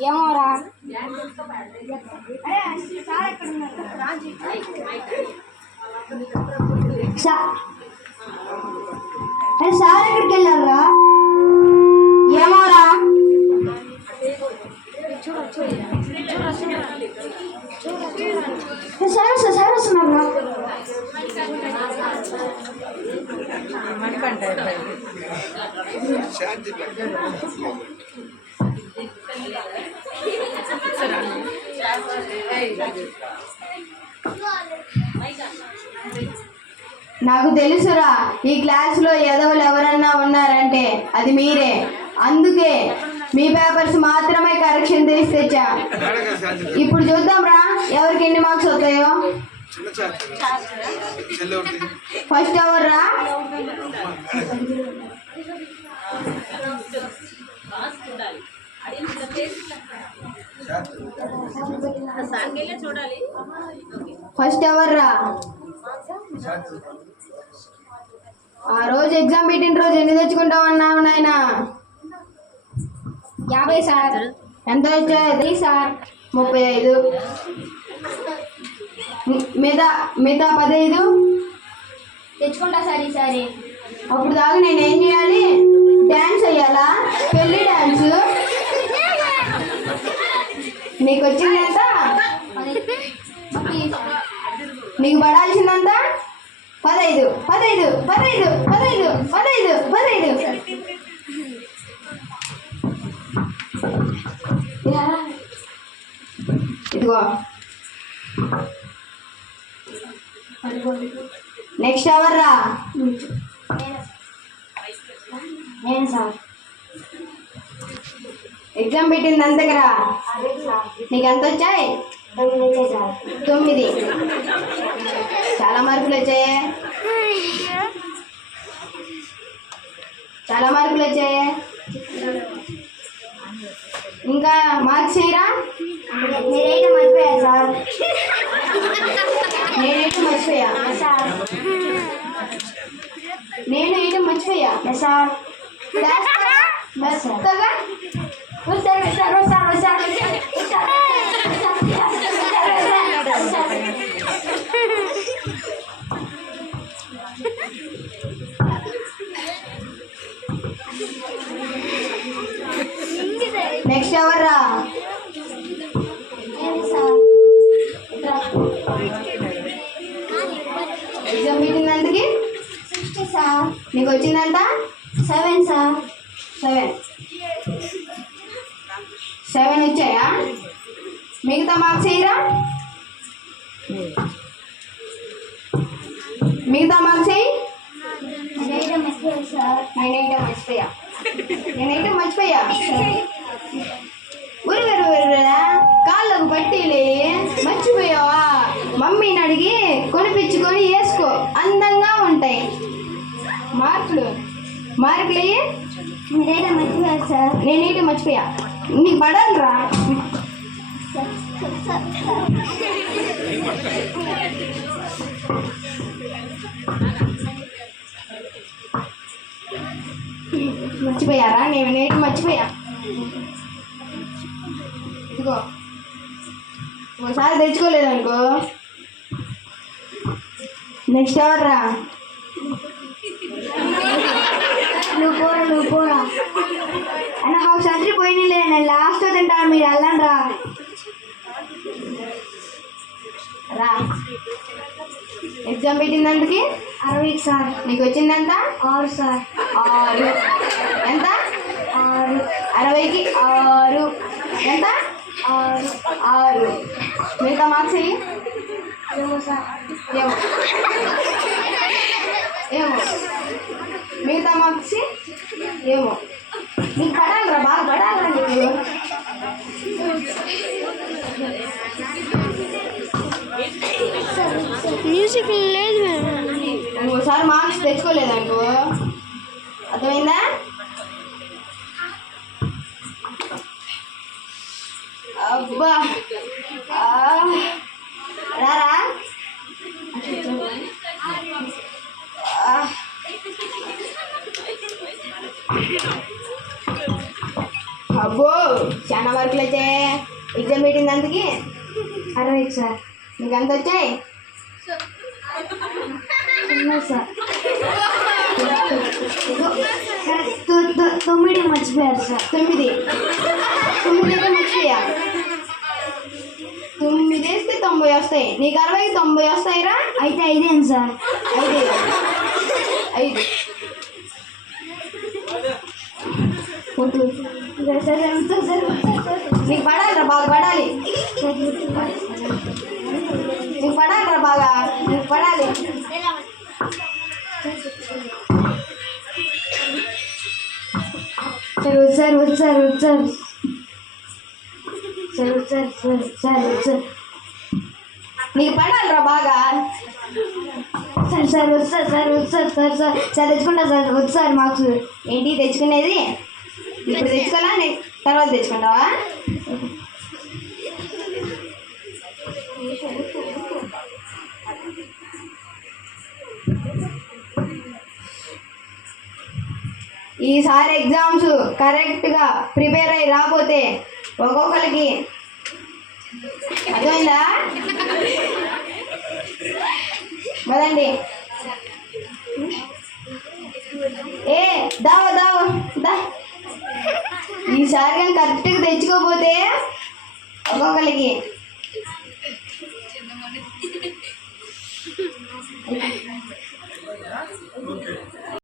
ఏమోరా సార్ ఎక్కడికి వెళ్ళారా? ఏమోరా. సార్ సార్ వస్తున్నారా? నాకు తెలుసురా, ఈ క్లాస్లో ఎదవలు ఎవరన్నా ఉన్నారంటే అది మీరే. అందుకే మీ పేపర్స్ మాత్రమే కరెక్షన్ చేసి తెచ్చా. ఇప్పుడు చూద్దాం రా ఎవరికి ఎన్ని మార్క్స్ వస్తాయో. ఫస్ట్ ఎవరు రా? ఫస్ట్ ఎవర్రా? ఆ రోజు ఎగ్జామ్ పెట్టిన రోజు ఎన్ని తెచ్చుకుంటామన్నావు నాయన? 50 సార్. ఎంత వచ్చాయి సార్? 35. మిగతా 15 తెచ్చుకుంటా సార్ ఈసారి. అప్పుడు దాకా నేనేం చేయాలి? డ్యాన్స్ వేయాలా? పెళ్ళి డ్యాన్స్. నీకు వచ్చిందంత? నీకు పడాల్సిందంత 15 15 15 15 15 15. ఇదిగో. నెక్స్ట్ ఎవర్రా? నేను సార్. ఎగ్జామ్ పెట్టింది అంత దగ్గర నీకు ఎంత వచ్చాయి? 9. చాలా మార్కులు వచ్చాయి. చాలా మార్కులు వచ్చాయి. ఇంకా మార్క్స్ చేయరా? నేనైతే మర్చిపోయా సార్. నేనైతే మర్చిపోయా సార్. నేనైతే మర్చిపోయా సార్. మెత్తగా నెక్స్ట్ ఎవర్రా? ఎగ్జామ్ పెట్టిందంతకి 60 సార్. నీకు వచ్చిందంత? 7 సార్. 7 వచ్చాయా? మిగతా మార్క్స్ వేయరా? మిగతా మార్క్స్ వేయి. నేనైతే మర్చిపోయా. ఊరుగా కాళ్ళకు పట్టీలే మర్చిపోయావా? మమ్మీని అడిగి కొనిపించుకొని వేసుకో, అందంగా ఉంటాయి. మార్కులు మీరైతే మర్చిపోయా సార్. నేనైతే మర్చిపోయా. నీకు పడాలిరా. మర్చిపోయారా? నేనైతే మర్చిపోయా. ఇదిగో ఒకసారి తెచ్చుకోలేదనుకో. నెక్స్ట్ ఎవర్రా? నువ్వు పోరా అన్న. హాఫ్ సంత్రి పోయినలే, నేను లాస్ట్ తింటాను. మీరు వెళ్ళండి రా. ఎగ్జామ్ పెట్టిందందుకి 60 సార్. నీకు వచ్చిందంత? 6 సార్. 6 ఎంత? 6. 60కి 6 ఎంత? 6. మిగతా మార్క్స్ అయ్యి ఏమో సార్. ఏమో మిగతా మార్క్స్ ఏమో. నీకు పడాలిరా, బాగా పడాలిరా నీకు. మ్యూజిక్ లేదు. ఇంకోసారి మార్క్స్ తెచ్చుకోలేదనుకో, అర్థమైందా? అబ్బా రారా. అబ్బో చాలా మార్కులు వచ్చాయి ఎగ్జామ్ పెట్టింది అందుకే? 60 సార్. నీకు ఎంత వచ్చాయి? 0 సార్. 9 మర్చిపోయారు సార్. 9 అయితే మర్చిపోయా. 9 వేస్తే 90 వస్తాయి. నీకు 60కి 90 వస్తాయిరా? అయితే 5 సార్. 5 నీకు పడాలిరా, బాగా పడాలి. నీకు పడాలిరా, బాగా నీకు పడాలి. సార్ వచ్చారు. నీకు పడాలిరా బాగా. సార్ తెచ్చుకుంటా సార్. వచ్చారు మార్క్స్. ఏంటి తెచ్చుకునేది? ఇప్పుడు తెచ్చుకోవాలా, తర్వాత తెచ్చుకుంటావా? ఈసారి ఎగ్జామ్స్ కరెక్ట్గా ప్రిపేర్ అయ్యి రాకపోతే ఒక్కొక్కరికి అర్థమైందా? మదండి దా ఈసారి కానీ కరెక్ట్గా తెచ్చుకోకపోతే ఒక్కొక్కరికి